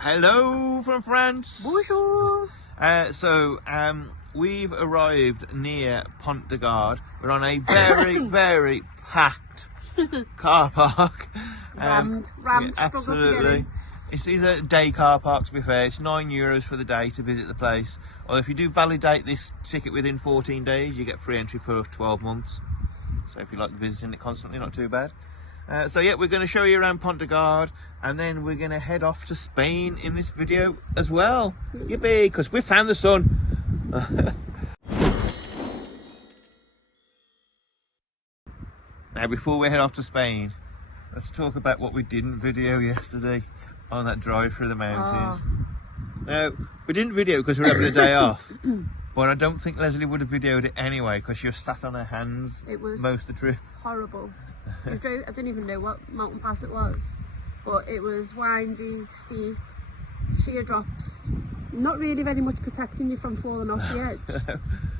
Hello from France. Bonjour. We've arrived near Pont de Garde. We're on a very packed car park. Rammed struggled absolutely. to get in. These are day car parks, to be fair. It's €9 for the day to visit the place. Or if you do validate this ticket within 14 days, you get free entry for 12 months. So if you like visiting it constantly, not too bad. We're going to show you around Pont de Garde, and then we're going to head off to Spain in this video as well. Yippee, because we found the sun. Now, before we head off to Spain, let's talk about what we didn't video yesterday on that drive through the mountains. Now, we didn't video because we were having a day off, but I don't think Leslie would have videoed it anyway because she was sat on her hands most of the trip. Horrible. I didn't even know what mountain pass it was, but it was windy, steep, sheer drops, not really very much protecting you from falling off the edge,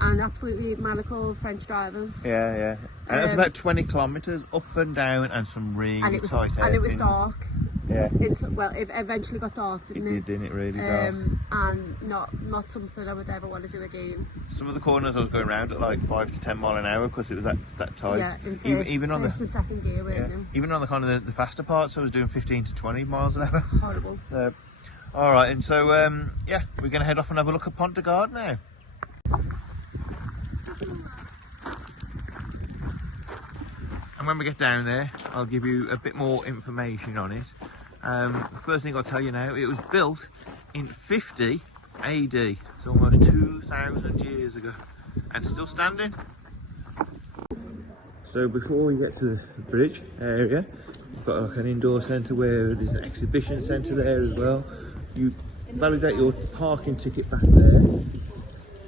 and absolutely maniacal French drivers. Yeah. And it was about 20 kilometres up and down, and some really tight hairpins. And it was dark. Yeah. It eventually got dark, didn't it? It did, it really dark. And not something I would ever want to do again. Some of the corners I was going around at like 5 to 10 mile an hour because it was that tight. Yeah, even on the second gear, weren't you? Even on the kind of the faster parts, I was doing 15 to 20 miles an hour. Horrible. So, all right, and so we're going to head off and have a look at Pont de Garde now. And when we get down there, I'll give you a bit more information on it. The first thing I'll tell you now, it was built in 50 AD, so almost 2,000 years ago, and still standing. So before we get to the bridge area, we've got like an indoor centre where there's an exhibition centre there as well. You validate your parking ticket back there.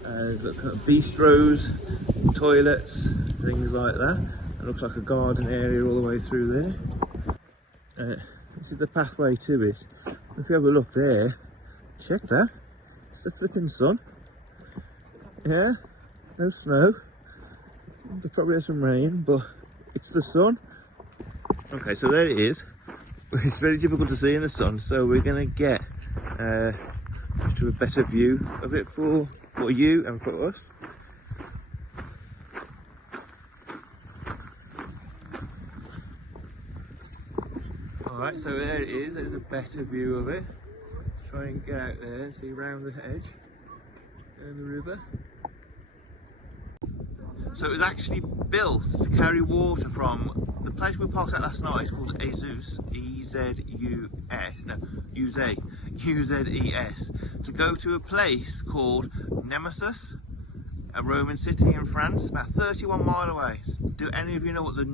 There's kind of bistros, toilets, things like that. It looks like a garden area all the way through there. This is the pathway to it. If you have a look there, check that. It's the flipping sun. Yeah, no snow. There probably has some rain, but it's the sun. Okay, so there it is. It's very difficult to see in the sun, so we're going to get to a better view of it for you and for us. Alright, so there it is. There's a better view of it. Try and get out there and see round the edge and the river. So it was actually built to carry water from the place we parked at last night. It's called Ezus, U-Z-E-S, to go to a place called Nemesis, a Roman city in France, about 31 miles away. Do any of you know what the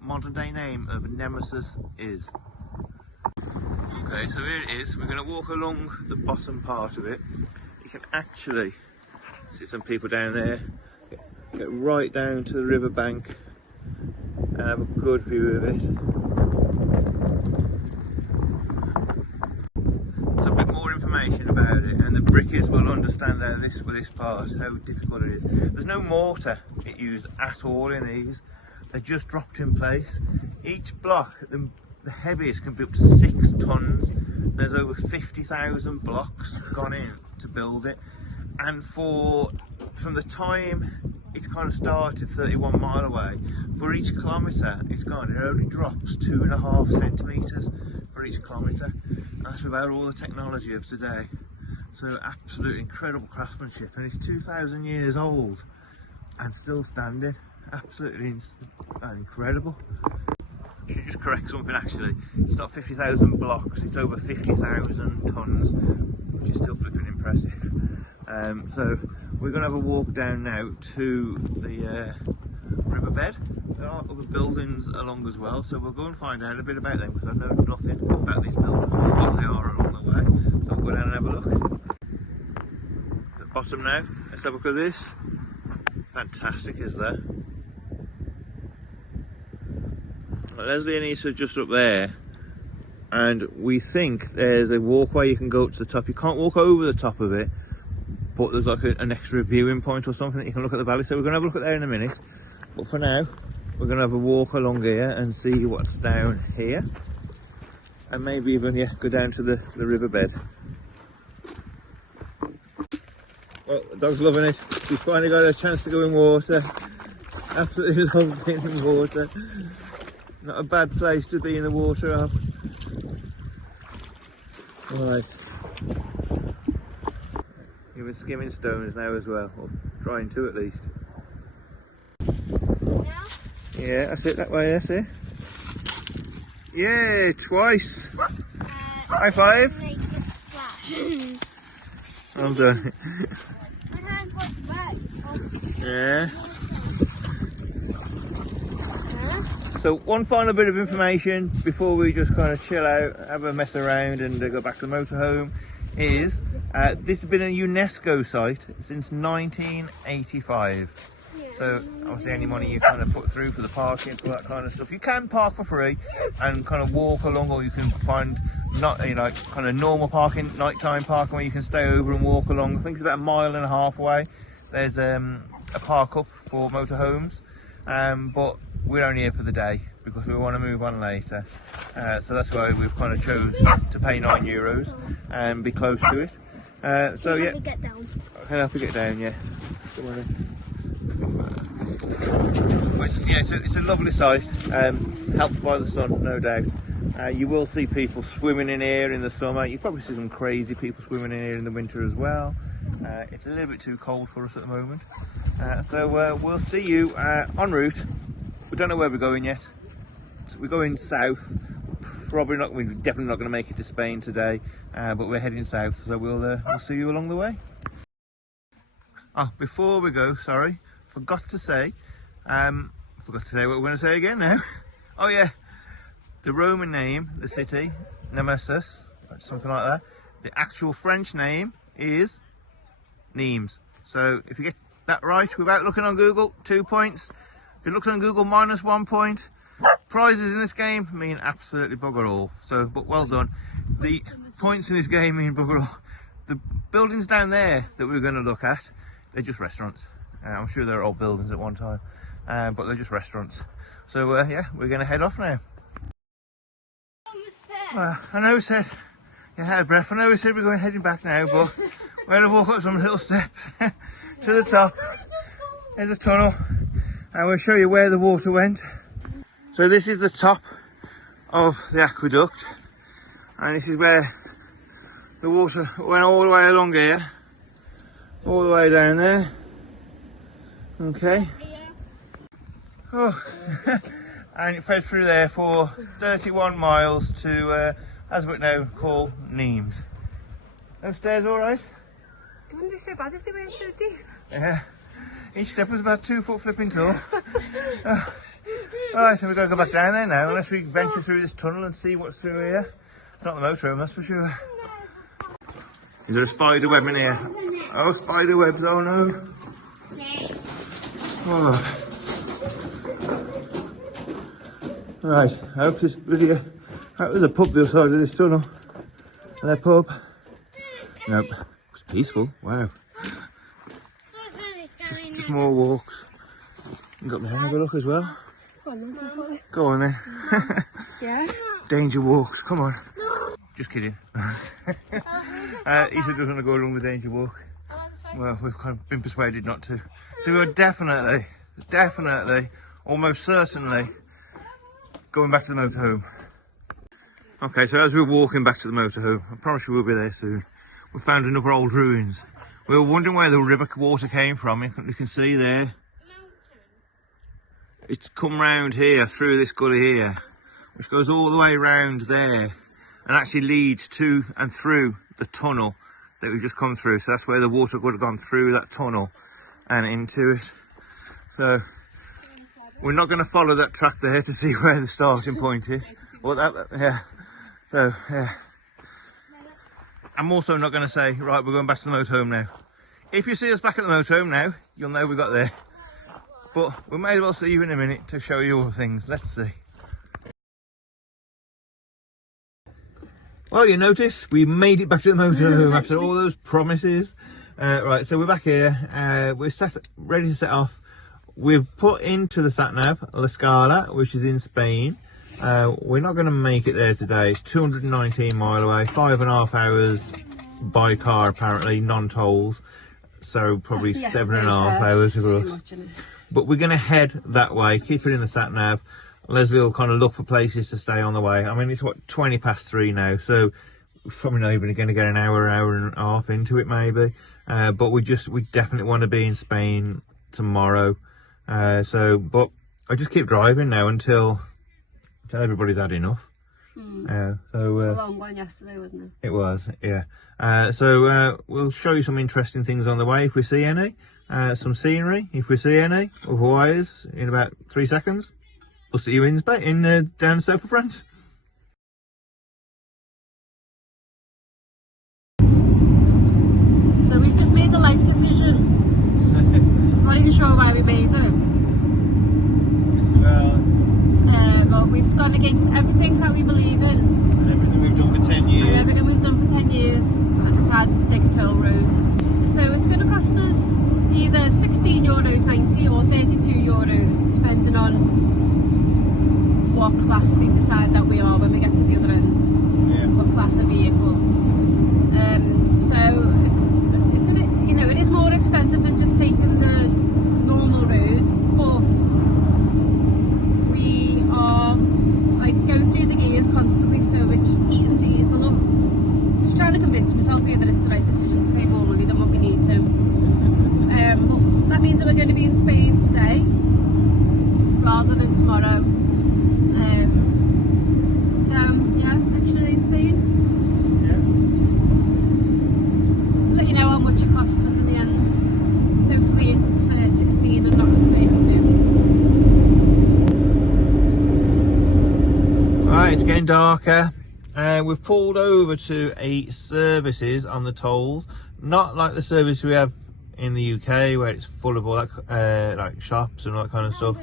modern day name of Nemesis is? Okay, so here it is. We're going to walk along the bottom part of it. You can actually see some people down there. Get right down to the river bank and have a good view of it. So a bit more information about it, and the brickies will understand this part, how difficult it is. There's no mortar used at all in these. They're just dropped in place. Each block, the heaviest, can be up to 6 tons. There's over 50,000 blocks gone in to build it, and from the time it's kind of started 31 mile away, for each kilometre it only drops 2.5 centimetres for each kilometre, and that's without all the technology of today. So absolutely incredible craftsmanship, and it's 2,000 years old and still standing. Absolutely incredible. I should just correct something actually. It's not 50,000 blocks, it's over 50,000 tons, which is still flipping impressive. So we're going to have a walk down now to the riverbed. There are other buildings along as well, so we'll go and find out a bit about them because I know nothing about these buildings or what they are along the way. So we'll go down and have a look. At the bottom now, let's have a look at this. Fantastic, is that? Leslie and Issa are just up there, and we think there's a walkway you can go up to the top. You can't walk over the top of it, but there's like an extra viewing point or something that you can look at the valley. So we're going to have a look at there in a minute, but for now we're going to have a walk along here and see what's down here. and maybe even go down to the riverbed. Well, the dog's loving it. He's finally got a chance to go in water. Absolutely loves being in water. Not a bad place to be in the water of. Alright. Even skimming stones now as well, or trying to at least. Yeah, that's it, that way, that's it. Yeah, twice. High five. Well done. Yeah. So one final bit of information before we just kind of chill out, have a mess around and go back to the motorhome is this has been a UNESCO site since 1985. So obviously any money you kind of put through for the parking, for that kind of stuff. You can park for free and kind of walk along, or you can find not like kind of normal parking, nighttime parking where you can stay over and walk along. I think it's about 1.5 miles away. There's a park up for motorhomes, but we're only here for the day because we want to move on later. So that's why we've kind of chose to pay €9 and be close to it. So yeah, Get down. I can help you get down. Yeah. Come on in. It's a lovely site, helped by the sun, no doubt. You will see people swimming in here in the summer. You probably see some crazy people swimming in here in the winter as well. It's a little bit too cold for us at the moment. So we'll see you en route. We don't know where we're going yet. We're going south. We're definitely not going to make it to Spain today, but we're heading south. So we'll see you along the way. Oh, before we go, sorry, forgot to say what we're going to say again now. Oh yeah, the Roman name, the city, Nemesis, something like that. The actual French name is Nimes. So if you get that right without looking on Google, 2 points. If you look on Google, -1 point. Prizes in this game mean absolutely bugger all. So, but well done. The points in this game mean bugger all. The buildings down there that we're going to look at, they're just restaurants. I'm sure they're old buildings at one time, but they're just restaurants. So yeah, we're going to head off now. I know we said you had a breath. I know we said we're heading back now, but we're going to walk up some little steps to the top. There's a tunnel, and we'll show you where the water went. So this is the top of the aqueduct, and this is where the water went all the way along here, all the way down there. Okay. Oh, and it fed through there for 31 miles to, as we now call, Nimes. Those stairs all right? It wouldn't be so bad if they weren't so deep. Yeah. Each step was about 2 foot flipping tall. Right, so we've got to go back down there now, unless we venture through this tunnel and see what's through here. Not the motorhome, that's for sure. Is there a spider web in here? Oh, spider webs, oh no. Oh. Right, I hope this video. There's a pub the other side of this tunnel. And a pub. Nope. It's peaceful. Wow. Just more walks. You got me have a look as well. Go on then. Yeah. Danger walks. Come on. Just kidding. He said he doesn't want to go along the danger walk. Well, we've kind of been persuaded not to. So we're definitely, almost certainly going back to the motorhome. Okay, so as we're walking back to the motorhome, I promise you we'll be there soon. We found another old ruins. We were wondering where the river water came from. You can see there. It's come round here, through this gully here, which goes all the way round there and actually leads to and through the tunnel that we've just come through. So that's where the water would have gone through that tunnel and into it. So we're not going to follow that track there to see where the starting point is. Well, yeah. So yeah. I'm also not going to say, right, we're going back to the motorhome now. If you see us back at the motorhome now, you'll know we got there. But we may as well see you in a minute to show you all things. Let's see. Well, you notice we made it back to the motorhome after all those promises. Right, so we're back here. We're ready to set off. We've put into the sat nav La Scala, which is in Spain. We're not going to make it there today. It's 219 mile away, 5.5 hours by car apparently, non-tolls, so probably 7.5 hours for us. But we're going to head that way, keep it in the sat nav. Leslie will kind of look for places to stay on the way. I mean, it's what, 20 past 3 now, so we're probably not even going to get an hour and a half into it maybe. But we definitely want to be in Spain tomorrow. But I just keep driving now until everybody's had enough. It was a long one yesterday, wasn't it? It was, yeah. We'll show you some interesting things on the way if we see any. Some scenery if we see any. Otherwise, in about 3 seconds, we'll see you in down south of France. So we've just made a life decision. I'm not even sure why we made it. But we've gone against everything that we believe in. And everything we've done for 10 years. And everything we've done for 10 years. I decided to take a toll road. So it's going to cost us either €16.90 or €32, depending on what class they decide that we are when we get to the other end. Yeah. What class of vehicle. It is more expensive than just taking the normal roads, but we are like going through the gears constantly, so we're just eating diesel up. Just trying to convince myself here that it's the right decision to pay more money than what we need to. But that means that we're going to be in Spain today rather than tomorrow. Actually in Spain. Let you know how much it costs us in the end. Hopefully it's 16 and not 32. Right, it's getting darker. We've pulled over to a services on the tolls, not like the service we have in the UK where it's full of all that like shops and all that kind of stuff.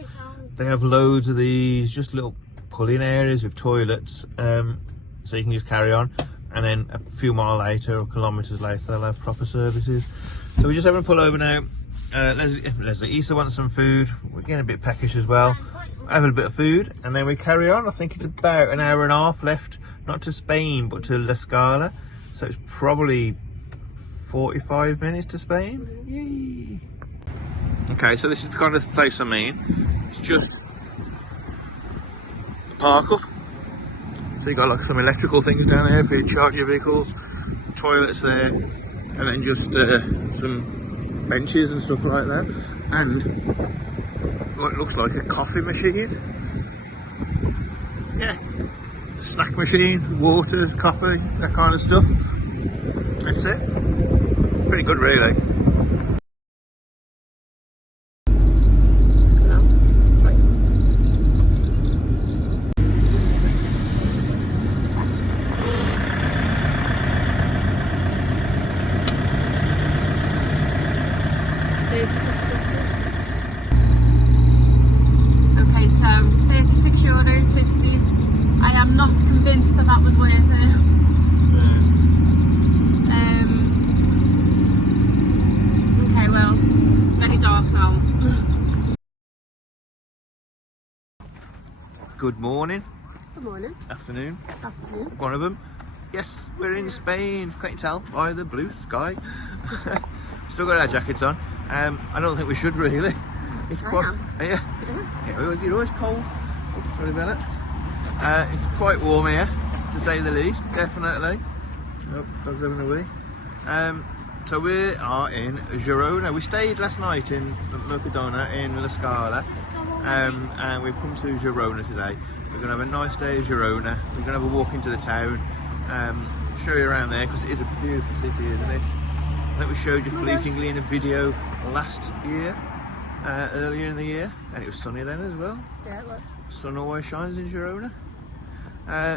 They have loads of these just little pull-in areas with toilets, so you can just carry on, and then a few miles later or kilometres later they'll have proper services. So we're just having a pull over now. Leslie Issa wants some food. We're getting a bit peckish as well. Having a bit of food and then we carry on. I think it's about an hour and a half left, not to Spain but to La Scala, so it's probably 45 minutes to Spain. Yay. Okay, so this is the kind of place I mean. It's just the park up. So you've got like some electrical things down there for you to charge your vehicles, toilets there, and then just some benches and stuff like that, and what looks like a coffee machine. Yeah, snack machine, water, coffee, that kind of stuff. That's it. Pretty good, really. Okay, so €36.50. I am not convinced that that was worth it. Okay, well, very dark now. Good morning. Good morning. Afternoon. Afternoon. One of them. Yes, we're in Spain. Can't you tell by the blue sky? Still got our jackets on. I don't think we should really. It's quite. Yeah. You're always cold. Oops, sorry about it. It's quite warm here, to say the least. Definitely. Oh, dog's having a wee. So we are in Girona. We stayed last night in Mercadona in La Scala, and we've come to Girona today. We're going to have a nice day at Girona. We're going to have a walk into the town, show you around there because it is a beautiful city, isn't it? I think we showed you fleetingly in a video last year, earlier in the year, and it was sunny then as well. Yeah, it was. Sun always shines in Girona.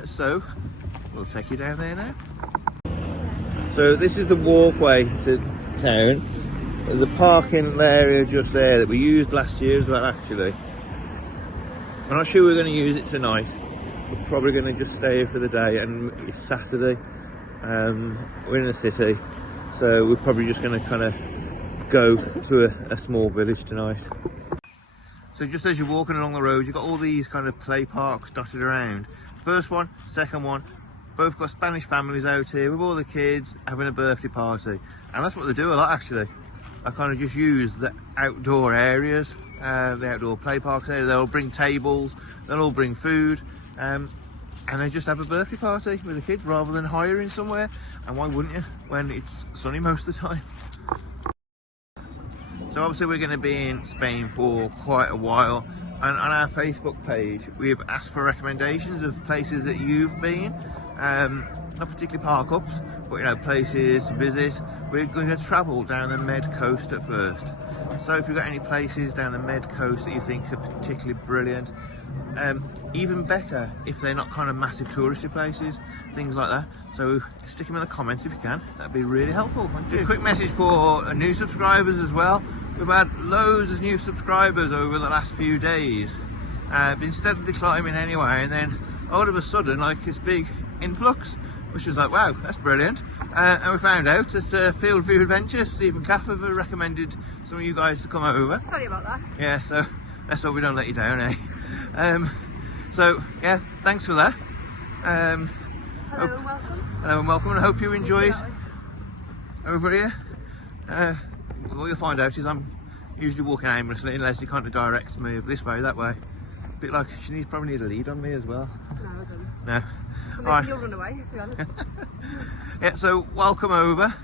So we'll take you down there now. So this is the walkway to town. There's a parking area just there that we used last year as well, actually. I'm not sure we're going to use it tonight. We're probably going to just stay here for the day, and it's Saturday. We're in a city, so we're probably just going to kind of go to a small village tonight. So just as you're walking along the road, you've got all these kind of play parks dotted around. First one, second one, both got Spanish families out here with all the kids having a birthday party. And that's what they do a lot actually. I kind of just use the outdoor areas, the outdoor play parks area. They'll bring tables, they'll all bring food, and they just have a birthday party with the kids rather than hiring somewhere. And why wouldn't you when it's sunny most of the time? So obviously we're going to be in Spain for quite a while, and on our Facebook page we've asked for recommendations of places that you've been, not particularly park ups, but you know, places to visit. We're going to travel down the Med Coast at first. So if you've got any places down the Med Coast that you think are particularly brilliant, even better if they're not kind of massive touristy places, things like that. So stick them in the comments if you can, that'd be really helpful. Thank you. A quick message for new subscribers as well. We've had loads of new subscribers over the last few days. Been steadily climbing anyway, and then all of a sudden like this big influx, which was like, wow, that's brilliant. And we found out that Field View Adventures, Stephen Caff, have recommended some of you guys to come over. Sorry about that. Yeah, so let's hope we don't let you down, eh? So yeah, thanks for that. Hello and welcome. Hello and welcome, and I hope you enjoy over here. What you'll find out is I'm usually walking aimlessly unless he kind of directs me this way, that way. A bit like she probably need a lead on me as well. No, I don't. No. Well, Right. You'll run away, to be honest. Yeah, so welcome over.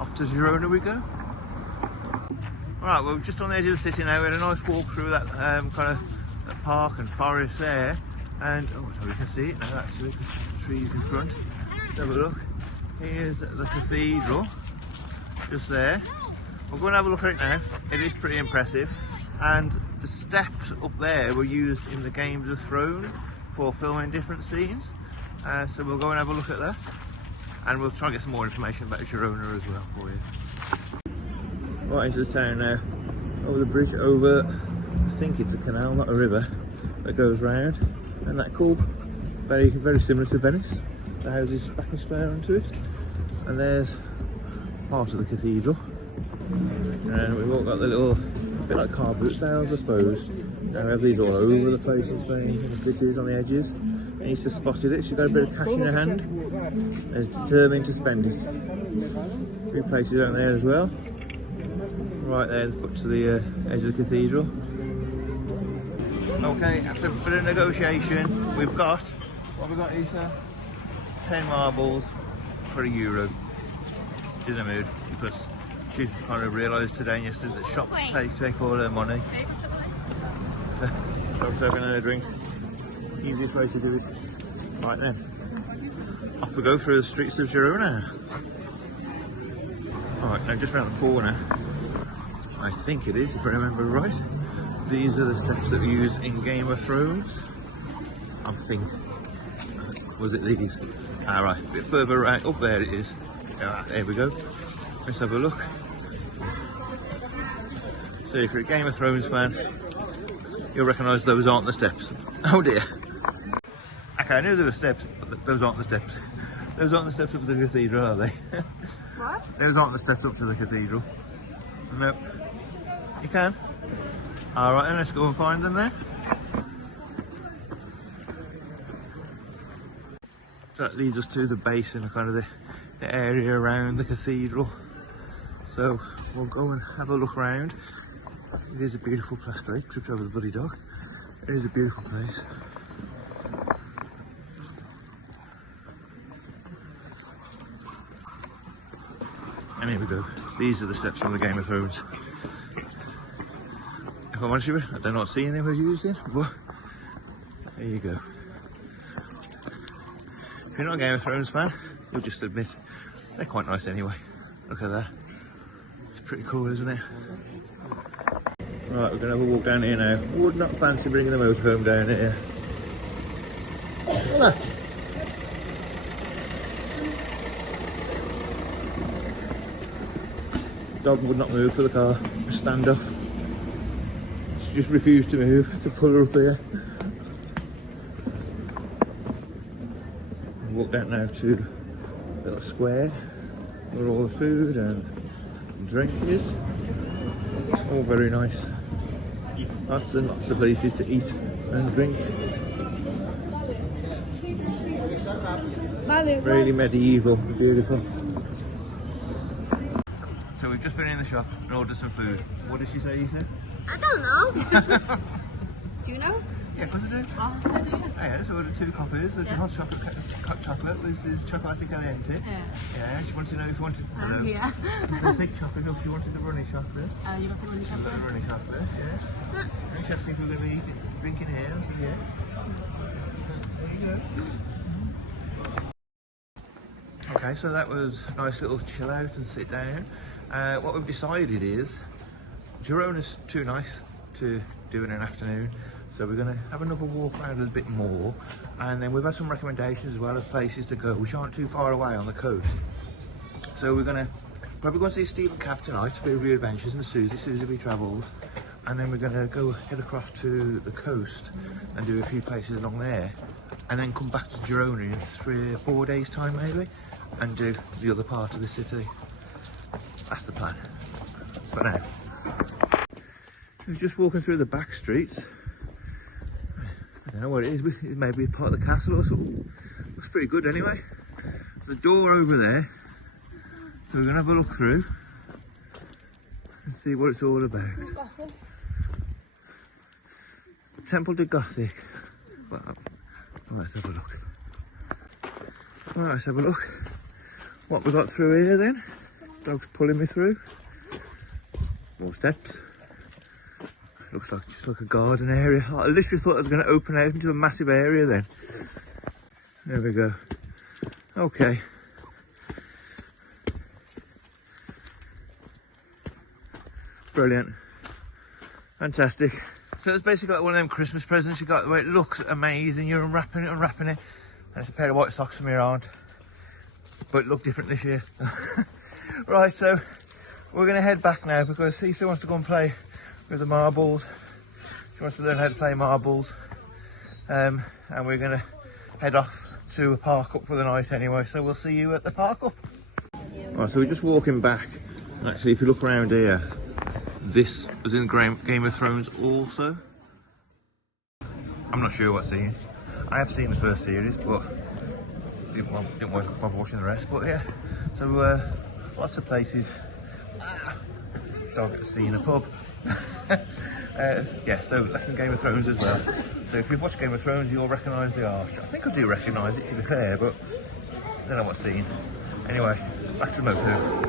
Off to Girona we go. Alright, we're just on the edge of the city now. We had a nice walk through that kind of that park and forest there. And, oh, so we can see it now actually, there's trees in front. Let's have a look. Here's the cathedral, just there. We'll go and have a look at it now. It is pretty impressive. And the steps up there were used in the Games of Thrones for filming different scenes. So we'll go and have a look at that. And we'll try and get some more information about Girona as well for you. Right into the town now. Over the bridge over, I think it's a canal, not a river, that goes round. Isn't that cool? Very, very similar to Venice. The houses Spanish fare onto it. And there's part of the cathedral. And we've all got the little, bit like car boot sales I suppose. And we have these all over the place in Spain, in the cities, on the edges. And he's just spotted it, she's got a bit of cash in her hand and is determined to spend it. A few places down there as well. Right there, the foot to the edge of the cathedral. Okay, after a bit of negotiation, we've got, what have we got, Isa? 10 marbles for €1. She's in a mood because she's kind of realised today and yesterday that shops take all her money. Dog's having a drink. Easiest way to do it. Right then, off we go through the streets of Girona. Alright, now just around the corner, I think it is, if I remember right. These are the steps that we use in Game of Thrones. I think. Was it these? Alright, a bit further right. Up there it is. There we go. Let's have a look. So if you're a Game of Thrones fan, you'll recognise those aren't the steps. Oh dear. Okay, I knew there were steps, but those aren't the steps. Those aren't the steps up to the cathedral, are they? What? Those aren't the steps up to the cathedral. Nope. You can. Alright then, let's go and find them there. So that leads us to the base and kind of the area around the cathedral. So we'll go and have a look around. It is a beautiful place. Great, tripped over the bloody dog. It is a beautiful place. And here we go. These are the steps from the Game of Thrones. If I'm honest with you, I don't know what scene they were used in, but there you go. If you're not a Game of Thrones fan, you'll just admit they're quite nice anyway. Look at that. It's pretty cool, isn't it? Right, we're going to have a walk down here now. Would not fancy bringing the motorhome down here. Look. Dog would not move for the car. Stand off. She just refused to move to pull her up here. Walk down now to a little square where all the food and drink is. All very nice. Lots and lots of places to eat and drink. Really medieval, beautiful. So we've just been in the shop and ordered some food. What did she say you said? I don't know. Do you know? Yeah, of course I do. Oh, I do. Yeah, just ordered 2 coffees, a hot chocolate with this chocolate caliente. Yeah, she wanted to know if you wanted the thick chocolate or if you wanted the runny chocolate. You got the runny chocolate? The runny chocolate, yeah. And she asked if we were going to be drinking here, I said yes. There you go. Okay, so that was a nice little chill out and sit down. What we've decided is Girona's too nice to do in an afternoon, so we're going to have another walk around a little bit more, and then we've had some recommendations as well of places to go which aren't too far away on the coast. So we're going to probably go and see Steve and Cav tonight for Review Adventures, and Susie B Travels, and then we're going to head across to the coast and do a few places along there, and then come back to Girona in 3 or 4 days time maybe, and do the other part of the city. That's the plan for now. We're just walking through the back streets. I don't know what it is, it may be part of the castle or something. Looks pretty good anyway. There's a door over there, so we're going to have a look through and see what it's all about. Temple de Gothic. Well, let's have a look. Right, let's have a look. What we got through here then? Dog's pulling me through. More steps. Looks like just like a garden area. I literally thought it was going to open out into a massive area then. There we go. Okay. Brilliant. Fantastic. So it's basically like one of them Christmas presents you got where it looks amazing, you're unwrapping it, and it's a pair of white socks from your aunt. But it looked different this year. Right, so we're going to head back now because he still wants to go and play with the marbles. She wants to learn how to play marbles. And we're going to head off to a park up for the night anyway, so we'll see you at the park up. Right, so we're just walking back. Actually, if you look around here, this was in Game of Thrones also. I'm not sure what scene. I have seen the first series, but didn't bother watching the rest. But yeah, so lots of places. Dog to see in a pub. Yeah, so that's in Game of Thrones as well. So if you've watched Game of Thrones, you'll recognise the arch. I think I do recognise it, to be fair, but I don't know what scene. Anyway, back to the motorhome.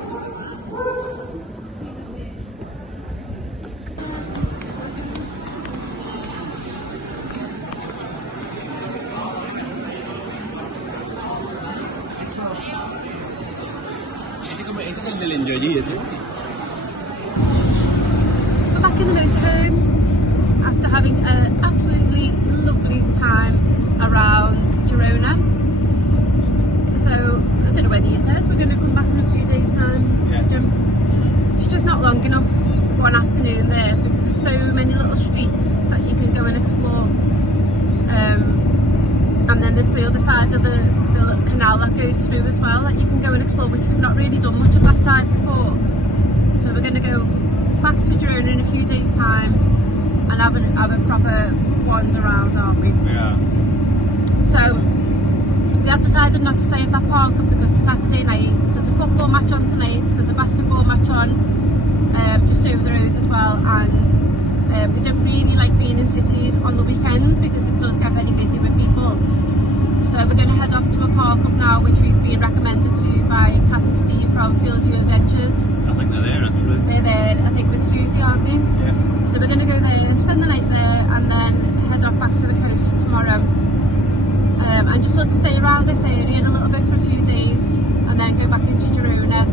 We're back in the motorhome after having an absolutely lovely time around Girona. So I don't know whether you said we're going to come back in a few days' time. Yeah. It's just not long enough for an afternoon there because there's so many little streets that you can go and explore. And then there's the other side of the little canal that goes through as well that you can go and explore, which we've not really done much of that side before. So we're going to go back to Girona in a few days' time and have a proper wander around, aren't we? Yeah. So we have decided not to stay at that park because it's Saturday night. There's a football match on tonight, there's a basketball match on just over the road as well, and we don't really like being in cities on the weekends because it does get very busy with people. So we're going to head off to a park up now which we've been recommended to by Kath and Steve from Review Adventures. I think they're there actually. They're there, I think with Susie, aren't they? Yeah. So we're going to go there, spend the night there, and then head off back to the coast tomorrow. And just sort of stay around this area a little bit for a few days, and then go back into Girona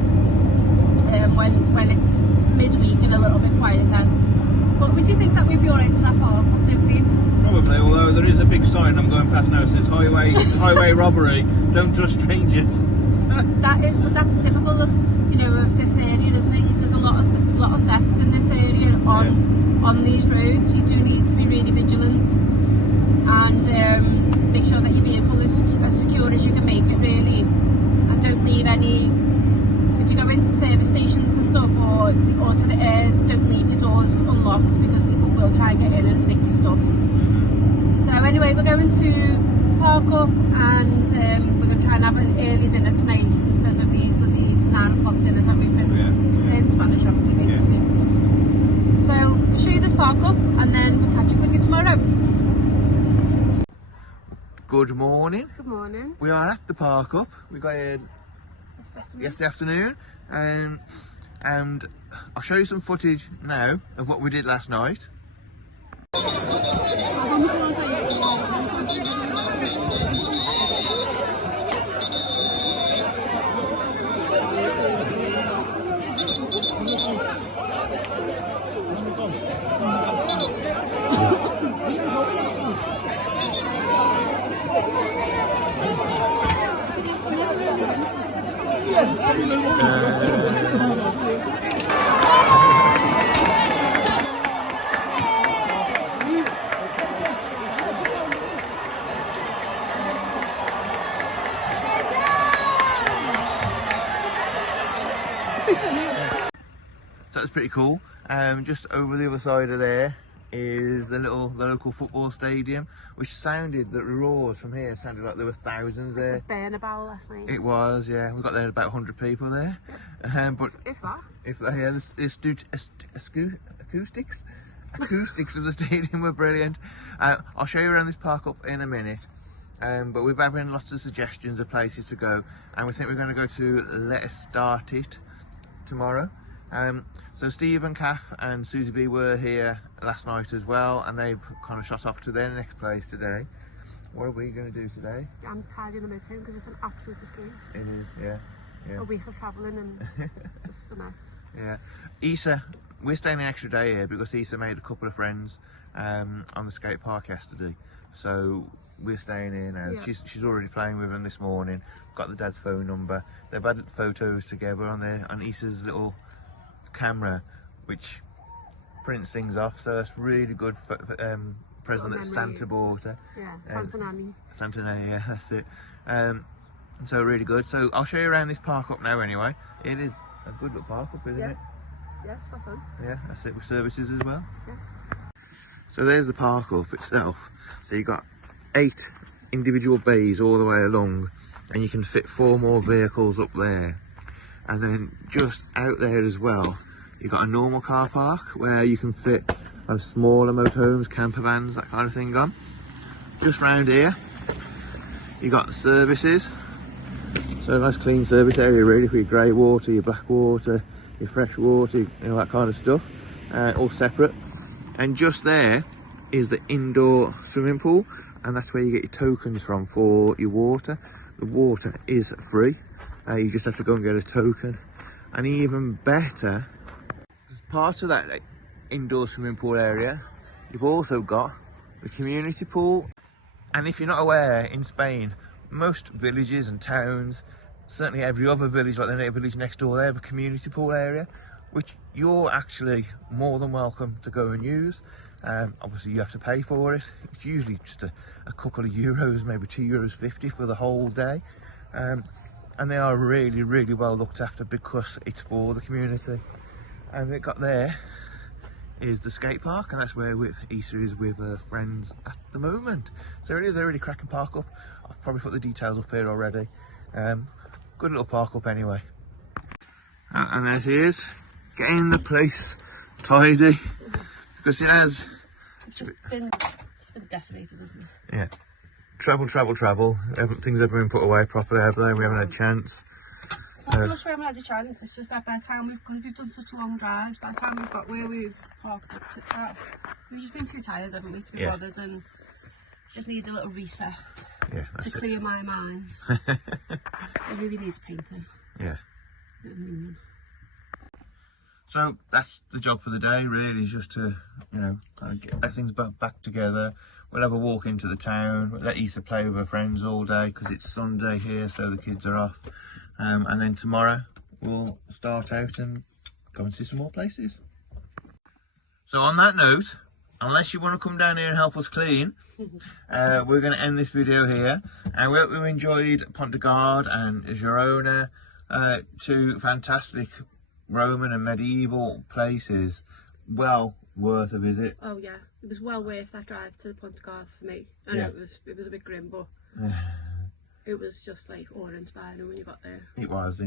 when it's midweek and a little bit quieter. But we do think that we'd be alright to that park, don't we? Probably, although there is a big sign I'm going past now that says highway robbery, don't trust strangers. That's typical of, of this area, isn't it? There's a lot of theft in this area on these roads. You do need to be really vigilant and make sure that your vehicle is as secure as you can make it, really, and don't leave any. If you go into service stations and stuff or to the airs, don't leave your looks unlocked because people will try and get in and nick your stuff. So anyway, we're going to park up and we're going to try and have an early dinner tonight instead of these bloody 9 o'clock dinners that we've been saying Spanish, haven't we, basically. So I'll show you this park up and then we'll catch up with you tomorrow. Good morning. Good morning. We are at the park up. We got here yesterday afternoon, and I'll show you some footage now of what we did last night. So that's pretty cool. Just over the other side of there is the local football stadium, which sounded, the roars from here sounded like there were thousands there. Bernabeu last night. It was, yeah. We got there about 100 people there. But if that. Yeah, acoustics of the stadium were brilliant. I'll show you around this park up in a minute. But we've having lots of suggestions of places to go, and we think we're going to go to Let Us Start It tomorrow. So Steve and Kath and Susie B were here last night as well, and they've kind of shot off to their next place today. What are we going to do today? I'm tidying the motorhome because it's an absolute disgrace. It is, yeah. A week of travelling and just a mess. Yeah. Issa, we're staying an extra day here because Issa made a couple of friends on the skate park yesterday. So we're staying here now. Yeah. She's already playing with them this morning. Got the dad's phone number. They've had photos together on Issa's little camera, which prints things off. So that's really good for present that Santa bought her. Yeah, Santa Nanny. Santa Nanny, yeah, that's it. So really good. So I'll show you around this park up now anyway. It is a good little park up, isn't it? Yeah, spot on. Yeah, that's it, with services as well. Yeah. So there's the park up itself. So you've got 8 individual bays all the way along, and you can fit 4 more vehicles up there. And then just out there as well, you've got a normal car park where you can fit smaller motorhomes, camper vans, that kind of thing on. Just round here, you got the services. So a nice clean service area really for your grey water, your black water, your fresh water, you know, that kind of stuff, all separate. And just there is the indoor swimming pool, and that's where you get your tokens from for your water. The water is free, you just have to go and get a token. And even better, as part of that indoor swimming pool area, you've also got the community pool. And if you're not aware, in Spain, most villages and towns, certainly every other village, like the neighbour village next door, they have a community pool area, which you're actually more than welcome to go and use. Obviously you have to pay for it. It's usually just a couple of euros, maybe €2.50 for the whole day. And they are really, really well looked after because it's for the community. And it got there is the skate park, and that's where Issa is with her friends at the moment. So it is a really cracking park up. I've probably put the details up here already. Good little park up anyway. And there she is, getting the place tidy, because it has just been decimated, isn't it? Yeah. Travel. Things haven't been put away properly, have they? We haven't had a chance. Not so much we haven't had a chance, it's just that by the time because we've done such a long drive, by the time we've got where we've parked up to that, we've just been too tired, haven't we, to be bothered, and just needs a little reset to clear my mind. It really needs painting. Yeah. So that's the job for the day, really, is just to, you know, kind of get things back together. We'll have a walk into the town, we'll let Issa play with her friends all day because it's Sunday here, so the kids are off. And then tomorrow we'll start out and go and see some more places. So on that note, unless you want to come down here and help us clean, we're going to end this video here. And we hope you enjoyed Pont de Gard and Girona, 2 fantastic Roman and medieval places, well worth a visit. Oh yeah, it was well worth that drive to the Punta Cana for me. I know it was a bit grim, but it was just like awe-inspiring when you got there. It was,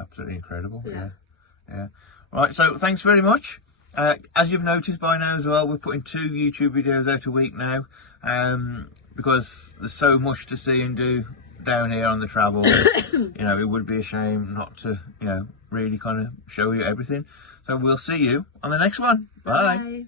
absolutely incredible. Yeah. Right, so thanks very much. As you've noticed by now as well, we're putting 2 YouTube videos out a week now, because there's so much to see and do down here on the travel. You know, it would be a shame not to, really kind of show you everything. So we'll see you on the next one. Bye. Bye.